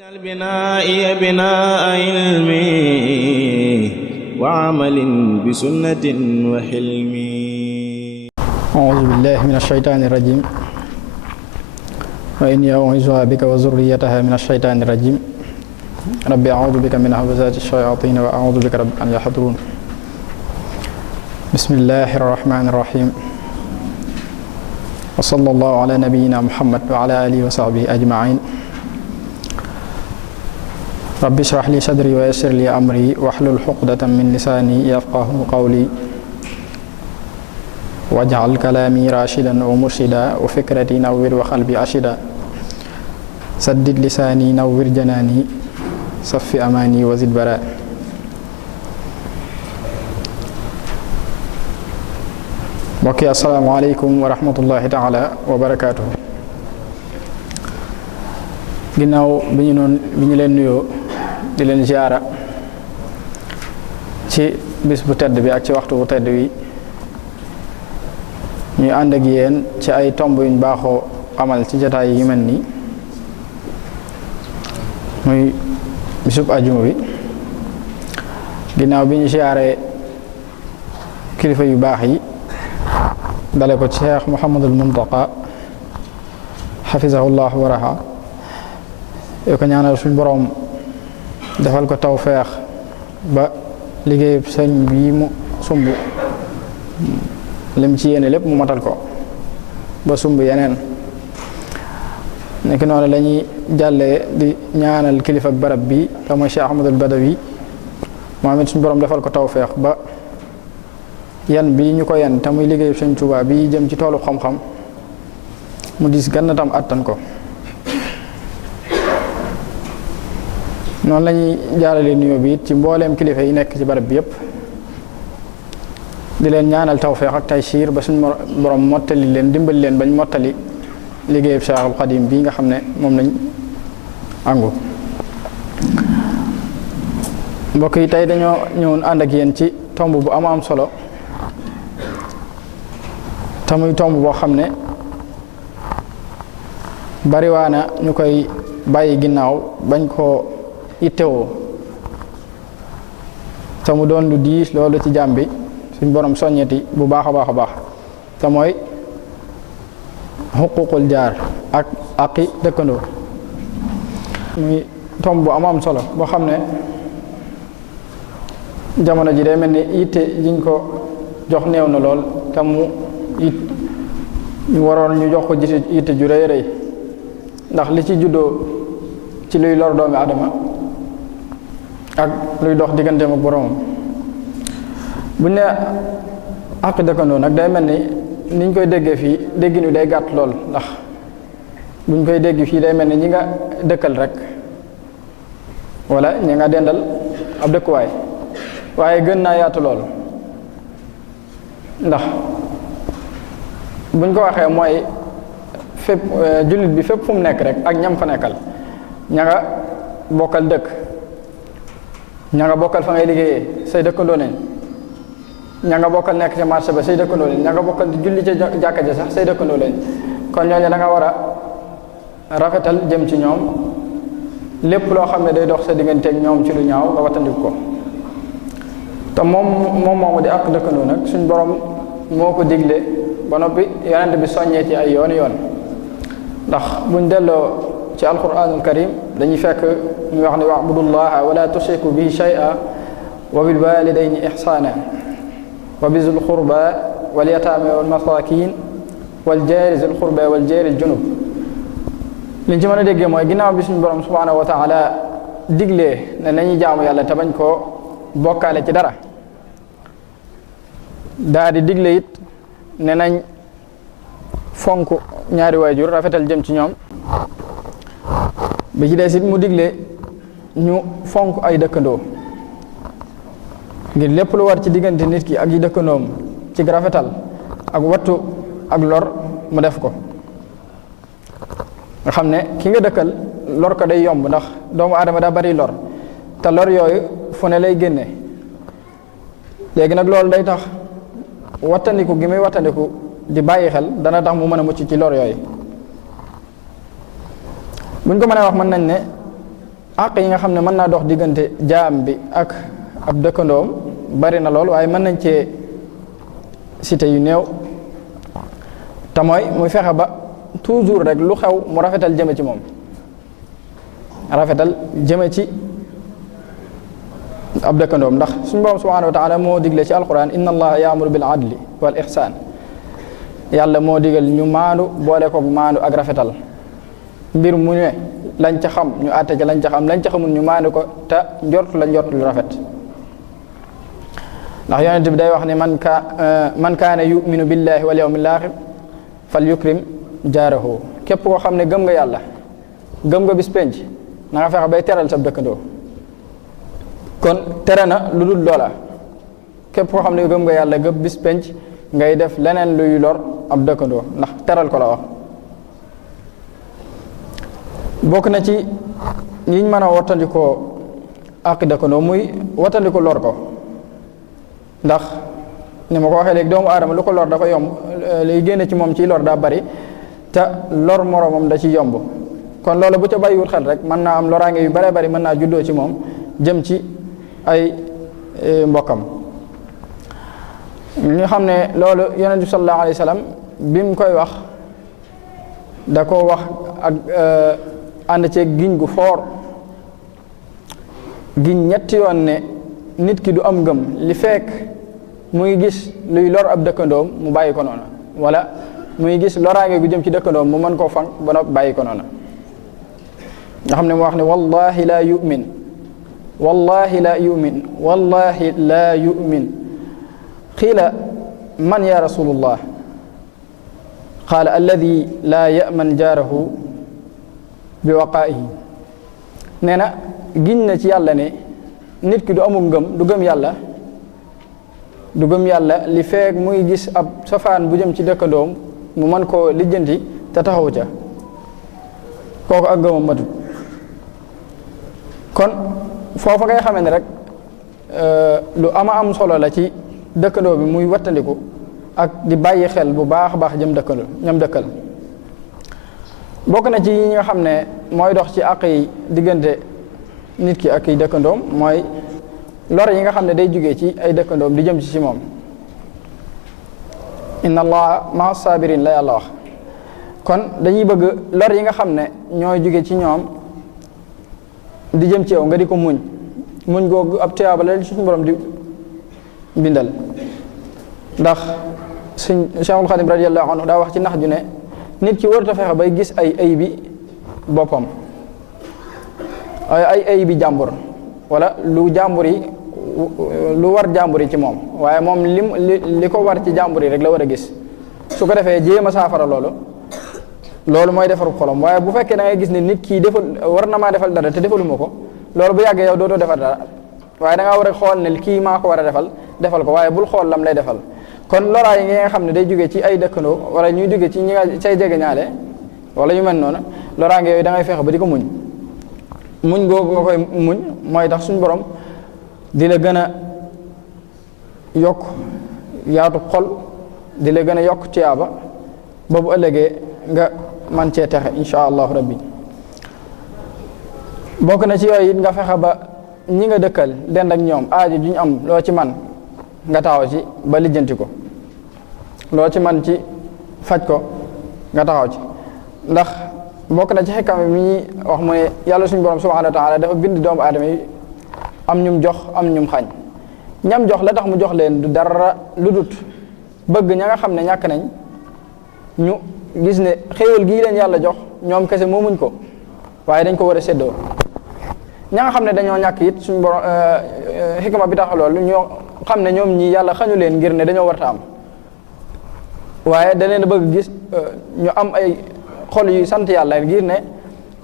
واجعل بنائي بناء علم وعمل بسنة وحلم. أعوذ بالله من الشيطان الرجيم وإني أعوذها بك وذريتها من الشيطان الرجيم رب أعوذ بك من همزات الشياطين وأعوذ بك رب أن يحضرون. بسم الله الرحمن الرحيم وصلى الله على نبينا محمد وعلى آله وصحبه أجمعين. رب اشرح لي صدري ويسر لي أمري واحلل عقدة من لساني يفقهوا قولي واجعل كلامي راشدا ومرشدا وفكرتي نور وقلبي أرشدا سدد لساني نور جناني صف أماني وزد براء. mbokk yi asalaamaaleykum wa rahmatullahi taala wa barakaatuhu. ginnaaw bi ñu leen nuyoo di leen ziara ci bis bu tedd bi ak ci waxtu bu tedd wi ñuy ànd ak yéen ci ay tomb yuñ baaxoo amal ci jotaay yu mel nii muy bisub ajuma bi ginnaaw bi ñu ziaree kilifa yu baax yi dale ko ci Cheikh Mouhamadul Muntaqa xafisahullah wa raha yoo ko ñaanal suñ boroom defal ko tawfeex ba liggéey sëñ bii mu sumb lim ci yéene lépp mu matal ko ba sumb yeneen nekk noonu lañuy jàllee di ñaanal kilifa ak barab bi te mooy Cheikh Ahmadul Badawi moom it suñ boroom defal ko tawfeex ba yan bi ñu ko yan te muy liggéey Sëñ Tuubaa bi jëm ci toolu xam-xam mu dis gann tam attan ko. noonu la ñuy jaarale nuyoo bi it ci mbooleem kilifa yi nekk ci barab bi yépp di leen ñaanal tawfeex ak taysiir ba suñu borom mottali leen dimbali leen bañ mottali liggéeyub Seexul Xadiim bii nga xam ne moom lañ àngu. mbokk yi tey dañoo ñëwoon ànd ak yéen ci tomb bu am solo te muy tomb boo xam ne bariwaana ñu koy bàyyi ginnaaw bañ koo ittewoo te mu doon lu diis loolu ci jàmm bi suñ borom soññeti bu baax a baax te mooy xuququl jaar ak aqi dëkkandoo. muy tomb bu am solo boo xam ne jamono ji day mel ni yitte jiñ ko jox néew na lool te mu it ñu waroon ñu jox ko yitte ju rëy rëy ndax li ci juddoo ci luy lor doomi adama ak luy dox digganteem ak boroomam. buñ ne àq dëkkandoo nag day mel ni niñ koy déggee fii déggin wi day gàtt lool ndax buñ koy dégg fii day mel ni ñi nga dëkkal rek wala ñi nga dendal ab dëkkuwaay waaye gën naa yaatu lool ndax buñ ko waxee mooy fépp jullit bi fépp fu mu nekk rek ak ñam fa nekkal ña nga bokkal dëkk ña nga bokkal fa ngay liggéeyee say dëkkandoo nañ ña nga bokkal nekk ca marché ba say dëkkandoo lañ ña nga bokkal di julli ca jàkka ja sax say dëkkandoo lañ kon ñooñu da nga war a rafetal jëm ci ñoom lépp loo xam ne day dox sa digganteeg ñoom ci lu ñaaw nga wattandiku ko. te moomu di àq dëkkandoo nag suñ borom moo ko digle ba noppi yonent bi soññee ci ay yoon ndax buñ delloo ci alquranul karim dañuy fekk ñu wax ne wa'budullaha wala tushriku bihi shay'a wa bil walidayni ihsana wa bizil qurba wal yatama wal masakin wal jari zil qurba wal jari junub. liñ ci mën a déggee mooy ginnaaw bi suñ borom subhanahu wa taala diglee ne nañuy jaamu yàlla te bañ koo bokkaale ci dara daa di digle it ne nañ fonk ñaari waajur rafetal jëm ci ñoom bi ci des it mu digle ñu fonk ay dëkkandoo ngir lépp lu war ci diggante nit ki ak yi dëkkandoom ci rafetal ak wattu ak lor mu def ko nga xam ne ki nga dëkkal lor ko day yomb ndax doomu aadama daa bari lor te lor yooyu fu ne lay génne léegi nag loolu day tax wattandiku gi muy wattandiku di bàyyi xel dana tax mu mën a mucc ci lor yooyu. buñ ko mënee wax mën nañ ne àq yi nga xam ne mën naa dox diggante jaam bi ak ab dëkkandoom bari na lool, waaye mën nañ cee cité yu néew, te mooy muy fexe ba toujours rek lu xew mu rafetal jëme ci moom, rafetal jëme ci ab dëkkandoom. ndax suñu borom subhanahu wa taala moo digle ci alquran inna allaha yaamuru bil adli wal ihsan, yàlla moo digal ñu maandu boole ko maandu ak rafetal. mbir mu ne lañ ca xam ñu àtte ca lañ ca xam, lañ ca xamul ñu maandu ko te njortu la njortu lu rafet. ndax yonent bi day wax ne man kaana yuminu billahi wal yawmil axir fal yukrim jaarahu, képp koo xam ne gëm nga yàlla gëm nga bis penc na nga fexe bay teral sab dëkkandoo. kon tere na lu dul loola, képp koo xam ne gëm nga yàlla gëm bis penc ngay def leneen luy lor ab dëkkandoo, ndax teral ko la wax. bokk na ci ñiñ mën a wattandikoo àqi dëkkandoo muy wattandiko lor ko, ndax ni ma ko waxee léegi doomu aadama lu ko lor dafa yomb, liy génne ci moom ci lor daa bari te lor moroomam da ci yomb. kon loolu bu ca bàyyiwul xel rek mën naa am loraange yu baree bari mën naa juddoo ci moom jëm ci ay mbokkam. ñu xam ne loolu yonent bi sallallahu alayhi wa sallam bi mu koy wax da ko wax ak ànd ceeg giñ gu foor, giñ ñetti yoon ne nit ki du am ngëm li fekk muy gis luy lor ab dëkkandoom mu bàyyi ko noona, wala muy gis loraange gu jëm ci dëkkandoom mu mën koo fang ba noppi bàyyi ko noona. nga xam ne mu wax ne wallahi la yu'min, wallahi la yu'min, wallahi la yu'min. qiila man ya rasulullah, qaala alladi laa ya'man jaarahu bi waqaa'ihi. nee na giñ na ci yàlla ne nit ki du amul ngëm, du gëm yàlla, du gëm yàlla li feek muy gis ab safaan bu jëm ci dëkkandoom mu mën koo lijjanti te taxawu ca, kooku ak gëmam matut. kon foofa ngay xamee ne rek lu ama am solo la ci dëkkandoo bi muy wattandiku ak di bàyyi xel bu baax a baax jëm dëkkandoo ñam dëkkal. bokk na ci yi nga xam ne mooy dox ci àq yi diggante nit ki ak i dëkkandoom mooy lor yi nga xam ne day jugee ci ay dëkkandoom di jëm ci moom. inna allaha maa sabirin la yàlla wax. kon dañuy bëgg lor yi nga xam ne ñooy jugee ci ñoom di jëm ci yow nga di ko muñ googu ab tuyaaba la suñu borom di bindal. ndax suñ Cheikhul Khadim radiyallahu anhu daa wax ci nax ju ne nit ki warut a fexe bay gis ay ayibi boppam, ay ayibi jàmbur wala lu jàmbur yi lu war jàmbur yi ci moom, waaye moom li ko war ci jàmbur yi rek la war a gis. su ko defee jéem a saafara loolu mooy defaru xolam. waaye bu fekkee da ngay gis ne nit kii war na maa defal dara te defaluma ko, loolu bu yàggee yow dootoo defal dara, waaye da ngaa war a xool ne kii maa ko war a defal ko, waaye bul xool lam lay defal. kon loraay yi nga xam ne day jóge ci ay dëkkandoo wala ñuy jóge ci ñi nga say jege ñaale wala yu mel noonu, loraange yooyu da ngay fexe ba di ko muñ googu nga koy muñ mooy tax suñu borom di la gën a yokk yaatu xol, di la gën a yokk tiyaaba ba bu ëllëgee nga man cee texe insha allahu rabbi. bokk na ci yooyu it nga fexe ba ñi nga dëkkal dend ak ñoom aajo juñ am loo ci man nga taxaw ci ba lijjanti ko, loo ci man ci faj ko nga taxaw ci. ndax bokk na ci xekkam mi ñuy wax mu ne yàlla suñu borom subhanahu wa taala dafa bind doomu aadama yi am ñum jox am ñum xañ. ñam jox la tax mu jox leen du dara lu dut bëgg ña nga xam ne ñàkk nañ ñu gis ne xéewal gii leen yàlla jox ñoom kese moomuñ ko, waaye dañ ko war a séddoo. ña nga xam ne dañoo ñàkk it suñu borom xikma bi tax loolu ñoo xam ne ñoom ñi yàlla xañu leen ngir ne dañoo warta am, waaye da leen bëgg gis ñu am ay xol yu sant yàlla ngir ne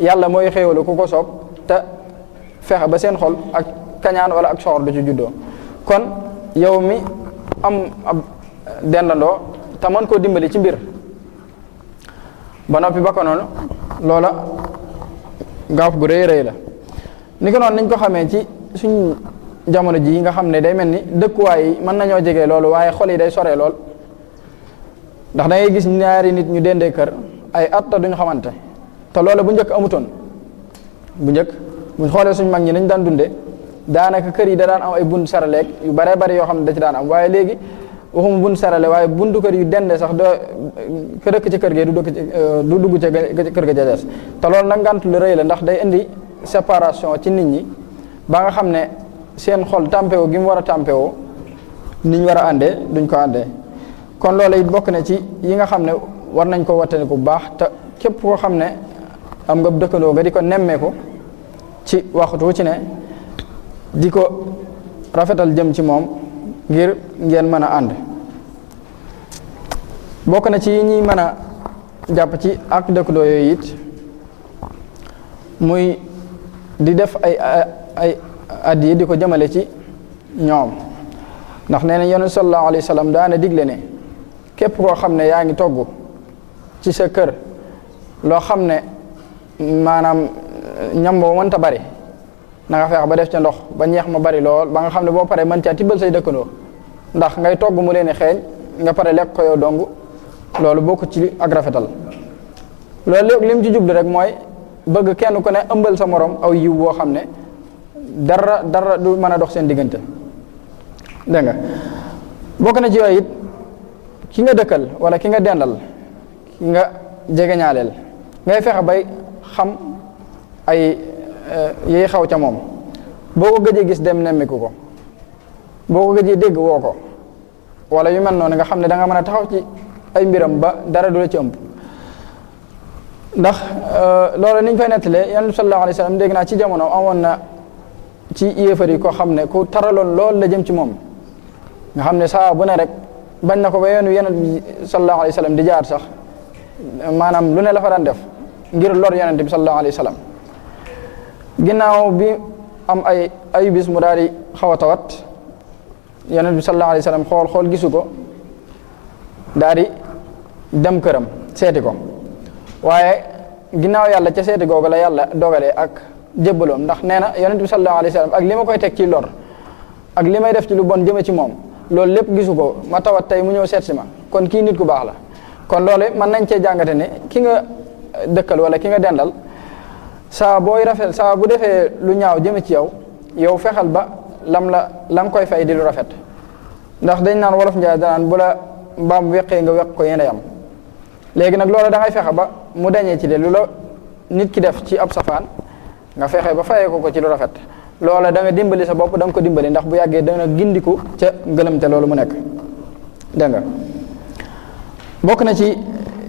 yàlla mooy xéewalu ku ko soob te fexe ba seen xol ak kañaan wala ak soxor du ci juddoo. kon yow mi am ab dendandoo te mën koo dimbali ci mbir ba noppi ba ko noonu, loola gaaf gu rëy rëy la. ni ko noonu niñ ko xamee ci suñ jamono ji nga xam ne day mel ni dëkkuwaay yi mën nañoo jege loolu waaye xol yi day sore lool. ndax da ngay gis ñaari nit ñu dendee kër ay at te duñ xamante, te loolu bu njëkk amutoon. bu njëkk buñ xoolee suñ mag ñi nañ daan dunde daanaka kër yi da daan am ay bunt saraleeg yu bare bari yoo xam ne da ci daan am waaye léegi waxuma bunt sarale waaye buntu kër yu dende sax doo ka dëkk ci kër gi du dugg ci kër ga jadees te loolu nag ngant lu rëy la ndax day indi séparation ci nit ñi ba nga xam ne seen xol tàmpewoo gi mu war a tàmpewoo ni ñu war a àndee duñ ko àndee kon loolu it bokk na ci yi nga xam ne war nañ ko wattandiku bu baax te képp koo xam ne am nga dëkkandoo nga di ko nemmeeku ci waxtu ci ne di ko rafetal jëm ci moom ngir ngeen mën a ànd bokk na ci yi ñuy mën a jàpp ci ak dëkkandoo yooyu it muy di def ay addi di ko jëmale ci ñoom ndax nee na yonent sallallahu alayhi wa sallam daana digle ne képp koo xam ne yaa ngi togg ci sa kër loo xam ne maanaam ñam boo mënta bari na nga feex ba def ca ndox ba ñeex ma bari lool ba nga xam ne boo paree mën caa tibbal say dëkkandoo ndax ngay togg mu leen xeeñ nga pare lekk ko yow dong loolu bokk ci ak rafetal loolu léegi lim ci jublu rek mooy bëgg kenn ku ne ëmbal sa morom aw yiw boo xam ne dara du mën a dox seen diggante dégg nga bokk na ci yooyu it ki nga dëkkal wala ki nga dendal ki nga jegeñaaleel ngay fexe bay xam ay yiy xaw ca moom boo ko gëjee gis dem nemmiku ko boo ko gëjee dégg woo ko wala yu mel noonu nga xam ne da nga mën a taxaw ci ay mbiram ba dara du la ci ëmb ndax loolu niñ koy nettalee yonent bi sallallahu alayhi wa sallam dégg naa ci jamono amoon na ci yéefar yi koo xam ne ku taraloon lool la jëm ci moom nga xam ne saa bu ne rek bañ na ko ba yoonu yonent bi sallallahu alayhi wa sallam di jaar sax maanaam lu ne la fa daan def ngir lor yonent bi sallallahu alayhi wa sallam ginnaaw bi am ay bis mu daal di xaw a tawat yonent bi sallallahu alayhi wa sallam xool gisu ko daal di dem këram seeti ko waaye ginnaaw yàlla ca seeti googu la yàlla dogalee ak jébbaloom ndax nee na yonent bi sallallahu alayhi wa sallam ak li ma koy teg ci lor ak li may def ci lu bon jëme ci moom loolu lépp gisu ko ma tawat tey mu ñëw seet si ma kon kii nit ku baax la kon loolu mën nañ cee jàngate ne ki nga dëkkal wala ki nga dendal saa booy rafet saa bu defee lu ñaaw jëme ci yow fexal ba la nga koy fay di lu rafet ndax dañ naan wolof njaay danaan bu la mbaam weqee nga weq ko yéen a yam léegi nag loolu da ngay fexe ba mu dañee ci de lu la nit ki def ci ab safaan nga fexe ba fayee ko ci lu rafet loola da nga dimbali sa bopp da nga ko dimbali ndax bu yàggee dana gindiku ca ngëlëm te loolu mu nekk dégg nga bokk na ci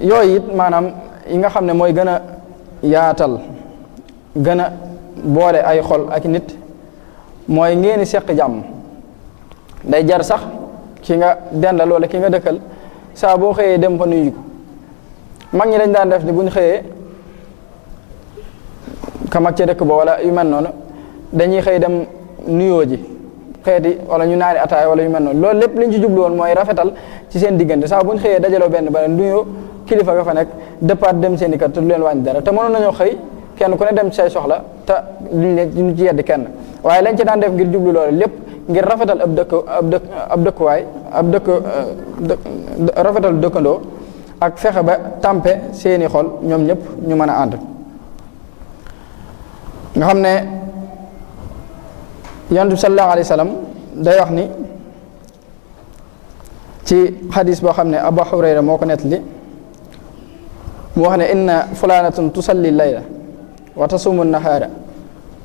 yooyu it maanaam yi nga xam ne mooy gën a yaatal gën a boole ay xol ak nit mooy ngeen seq jàmm day jar sax ki nga dendal wala ki nga dëkkal saa boo xëyee dem fa nuyu ko mag ñi dañ daan def ni bu ñu xëyee ka mag ca dëkk ba wala yu mel noonu dañuy xëy dem nuyoo ji xeeti wala ñu naani ataaya wala yu mel noonu loolu lépp liñ ci jublu woon mooy rafetal ci seen diggante saa bu ñu xëyee dajaloo benn ba nuyoo kilifa ga fa nekk dëppaat dem seen i kër te du leen wàññi dara te mënoon nañoo xëy kenn ku ne dem ci say soxla te duñ ci yedd kenn waaye lañ ci daan def ngir jublu loolu lépp ngir rafetal ab dëkkuwaay rafetal dëkkandoo ak fexe ba tàmpe seeni xol ñoom ñëpp ñu mën a ànd nga xam ne yonent bi sallallahu alayhi wa sallam day wax ni ci xadis boo xam ne Abu Hurayra moo ko nettali mu wax ne inna fulanatun tusalli layla wa tasumu nahaara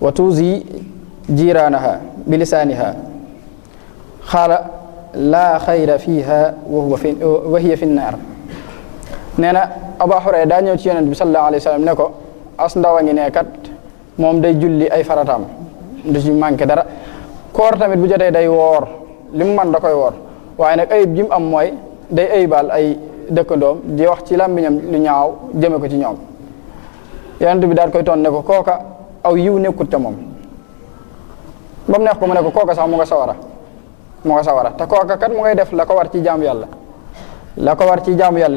wa tuuzi jiiraanaha bi lisaaniha xaala laa xayra fiiha wa hiya fi nnaar nee na Abu Hurayra daa ñëw ci yonent bi sallallahu alayhi wa sallam ne ko as ndaw a ngi ne kat moom day julli ay farataam du ci manqué dara koor tamit bu jotee day woor li mu man da koy woor waaye nag ayib ji mu am mooy day ayibaal ay dëkkandoom di wax ci làmmiñam lu ñaaw jëme ko ci ñoom yonent bi daal koy toon ne ko kooka aw yiw nekkut te moom ba mu neex ko mu ne ko kooka sax mu nga sawara te kooka kat mu ngay def la ko war ci jaamu yàlla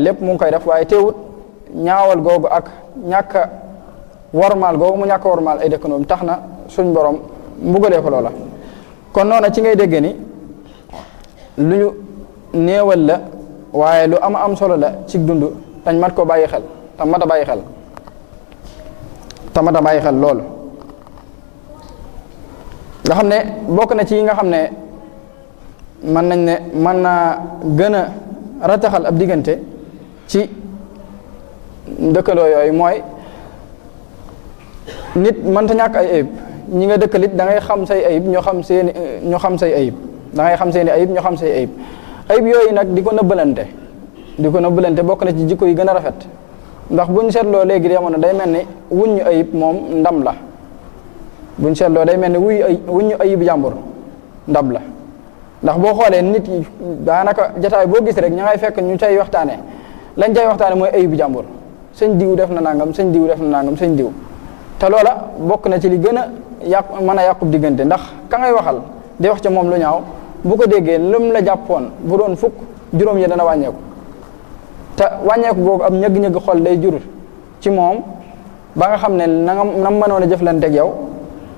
lépp mu ngi koy def waaye teewut ñaawal googu ak ñàkk wormaal googu mu ñàkk wormaal ay dëkkandoom tax na suñ borom mbugalee ko loola kon noona ci ngay dégg ni lu ñu néewal la waaye lu am solo la ci dund dañ mat ko bàyyi xel te mat a bàyyi xel loolu nga xam ne bokk na ci yi nga xam ne mën nañ ne mën naa gën a rataxal ab diggante ci dëkkandoo yooyu mooy nit mënta ñàkk ay ayib ñi nga dëkkalit da ngay xam say ayib ñoo xam say ayib da ngay xam seeni ayib ñoo xam say ayib ayib yooyu nag di ko nëbbalante bokk na ci jikko yi gën a rafet ndax buñ seetloo léegi jamono day mel ni wuññu ayib moom ndam la buñ seetloo day mel ni wuññu ayib jàmbur ndam la ndax boo xoolee nit yi daanaka jataay boo gis rek ña ngay fekk ñu cay waxtaane lañ cay waxtaane mooy ayib jàmbur sëñ diw def na nangam sëñ diw def na nangam sëñ diw te loola bokk na ci li gën a mën a yàqub diggante ndax ka ngay waxal di wax ca moom lu ñaaw bu ko déggee lum la jàppoon bu doon fukk juróom yi dana wàññeeku te wàññeeku googu am ñëgg-ñëgg xol day jur ci moom ba nga xam ne nam mënoon a jëflanteeg yow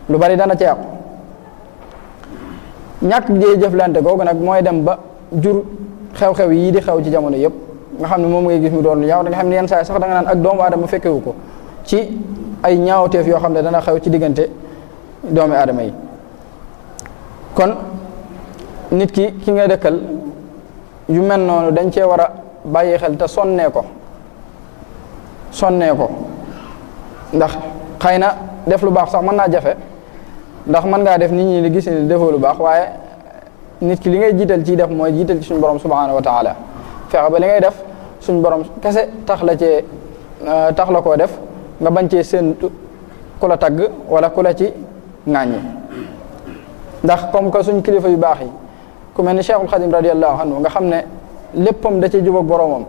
lu bari dana ca yàqu ñàkk jee jëflante googu nag mooy dem ba jur xew-xew yii di xew ci jamono yëpp nga xam ne moom ngay gis mu doon lu ñaaw da nga xam ne yenn saa sax da nga naan ak doomu aadama fekkewu ko ci ay ñaawteef yoo xam ne dana xew ci diggante doomi aadama yi kon nit ki nga dëkkal yu mel noonu dañ cee war a bàyyi xel te sonnee ko ndax xëy na def lu baax sax mën naa jafe ndax mën ngaa def nit ñi li gis ni defoo lu baax waaye nit ki li ngay jiital ciy def mooy jiital ci suñu borom subhanahu wa taala fexe ba li ngay def suñu borom kese tax la koo def nga bañ cee séentu ku la tagg wala ku la ci ŋàññi ndax comme que suñ kilifa yu baax yi ku mel ni Cheikhul Khadim radiyallahu anhu nga xam ne léppam da cee jubóog boromam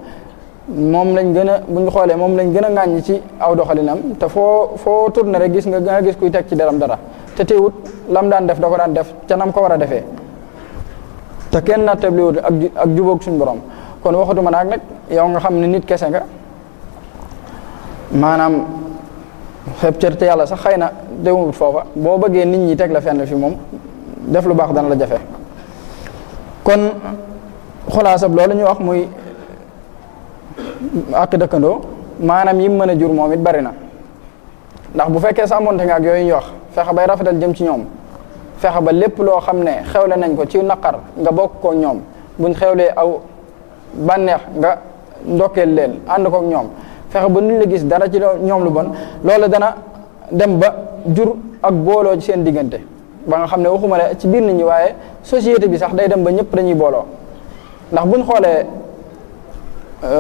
moom lañ gën a buñ xoolee moom lañ gën a ŋàññi ci aw doxalinam te foo tourné rek gis nga gis kuy teg ci deram dara te teewut lam daan def da ko daan def ca nam ko war a defee te kenn nattabliwut ak jubóog suñ borom kon waxatuma naag nag yow nga xam ne nit kese nga maanaam xeeb cër te yàlla sax xëy na demut foofa boo bëggee nit ñi teg la fenn fi moom def lu baax dana la jafe kon xulaasab loolu ñu wax muy ak dëkkandoo maanaam yim mën a jur moom it bari na ndax bu fekkee sàmmonte nga ak yooyu ñu wax fexe bay rafetal jëm ci ñoom fexe ba lépp loo xam ne xewle nañ ko ci naqar nga bokk ko ñoom buñ xewlee aw bànneex nga ndokkeel leen ànd kook ñoom fexe ba nuñ la gis dara ci ñoom lu bon loolu dana dem ba jur ak booloo ci seen diggante ba nga xam ne waxuma la ci biir nit ñi waaye société bi sax day dem ba ñëpp dañuy booloo ndax buñ xoolee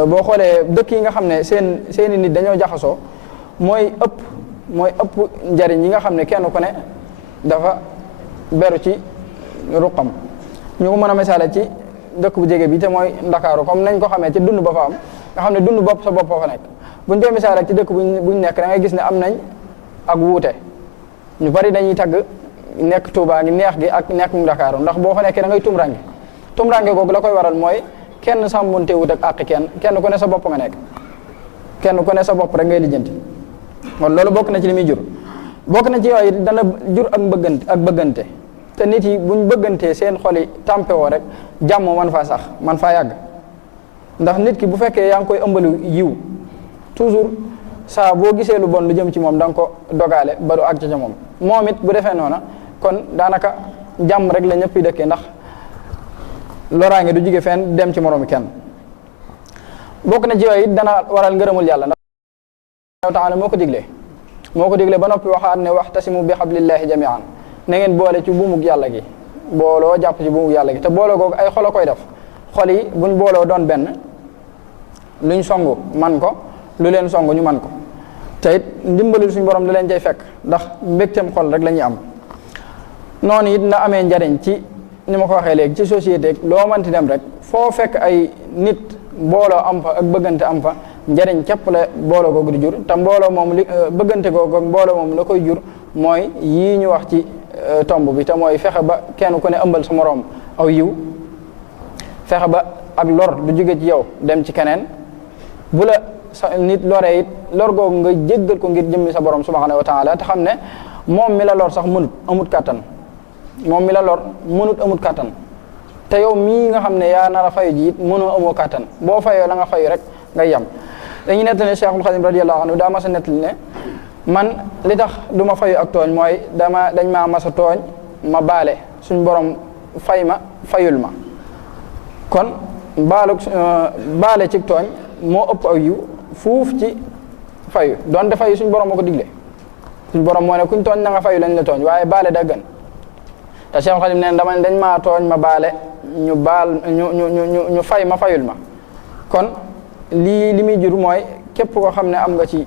boo xoolee dëkk yi nga xam ne seeni nit dañoo jaxasoo mooy ëpp njariñ yi nga xam ne kenn ku ne dafa beru ci ruqam ñu ko mën a misaale ci dëkk bu jege bi te mooy Ndakaaru comme nañ ko xamee ci dund ba fa am nga xam ne dund bopp sa bopp fa nekk buñ dee misaale ci dëkk buñ nekk da ngay gis ne am nañ ak wuute ñu bari dañuy tagg nekk Tuubaa ngi neex gi ak nekk Ndakaaru ndax boo fa nekkee da ngay tumrange googu la koy waral mooy kenn sàmmonte wut ak àq kenn ku ne sa bopp nga nekk kenn ku ne sa bopp rek ngay lijjanti kon loolu bokk na ci li muy jur bokk na ci yooyu dana jur ak bëggante te nit yi buñ bëggantee seen xol yi tàmpe woo rek jàmm man faa sax man faa yàgg ndax nit ki bu fekkee yaa ngi koy ëmbalu yiw toujours saa boo gisee lu bon lu jëm ci moom da nga ko dogaale ba du àgg ca moom it bu defee noona kon daanaka jàmm rek la ñëpp yi dëkkee ndax loraange du jóge fenn dem ci moroomi kenn bokk na ci yooyu it dana waral ngërëmul yàlla ndax taala moo ko diglee ba noppi waxaat ne waxtasimu bi hablillahi jamian na ngeen boole ci buumug yàlla gi booloo jàpp ci buumug yàlla gi te booloo googu ay xol a koy def xol yi buñ booloo doon benn luñ songu man ko lu leen songu ñu man ko te it ndimbalul suñu borom da leen cay fekk ndax mbégteem xol rek la ñuy am noonu it na amee njariñ ci ni ma ko waxee léegi ci société loo manti dem rek foo fekk ay nit booloo am fa ak bëggante am fa njariñ képp la booloo googu di jur te mbooloo moom bëggante googu ak mbooloo moom la koy jur mooy yii ñu wax ci tomb bi te mooy fexe ba kenn ku ne ëmbal sa moroom aw yiw fexe ba ak lor du jóge ci yow dem ci keneen bu la sa nit loree it lor googu nga jéggal ko ngir jëmmi sa borom subhanahu wa taala te xam ne moom mi la lor sax amut kàttan amut kàttan te yow mii nga xam ne yaa nar a fayu ji it amoo kàttan boo fayoo la nga fayu rek ngay yem dañuy nettali ne Cheikhul Khadim radiyallahu anhu daa mas a nettali ne man li tax du ma fayu ak tooñ mooy dañ maa mas a tooñ ma baale suñ borom fay ma fayul ma kon baale ci tooñ moo ëpp aw yiw fuuf ci fayu doonte fayu suñ borom moo ko digle suñ borom moo ne kuñ tooñ na nga fayu lañ la tooñ waaye baale da gën te Cheikh Khadim neen dama dañ maa tooñ ma baale ñu fay ma fayul ma kon li muy jur mooy képp koo xam ne am nga ci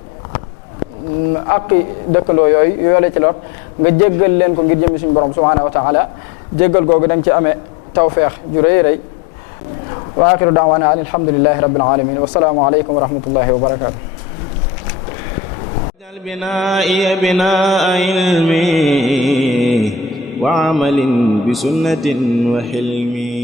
aqi dëkkandoo yooyu yoole ci lor nga jéggal leen ko ngir jëmmi suñu borom subhanahu wa taala jéggal googu da nga ci amee tawfeex ju rëy rëy wa axiru daawana an alhamdulillahi rabbil alamin wa salaamu aleykum wa rahmatullahi wa barakatuh بنائي بناء علمي وعمل بسنة وحلمي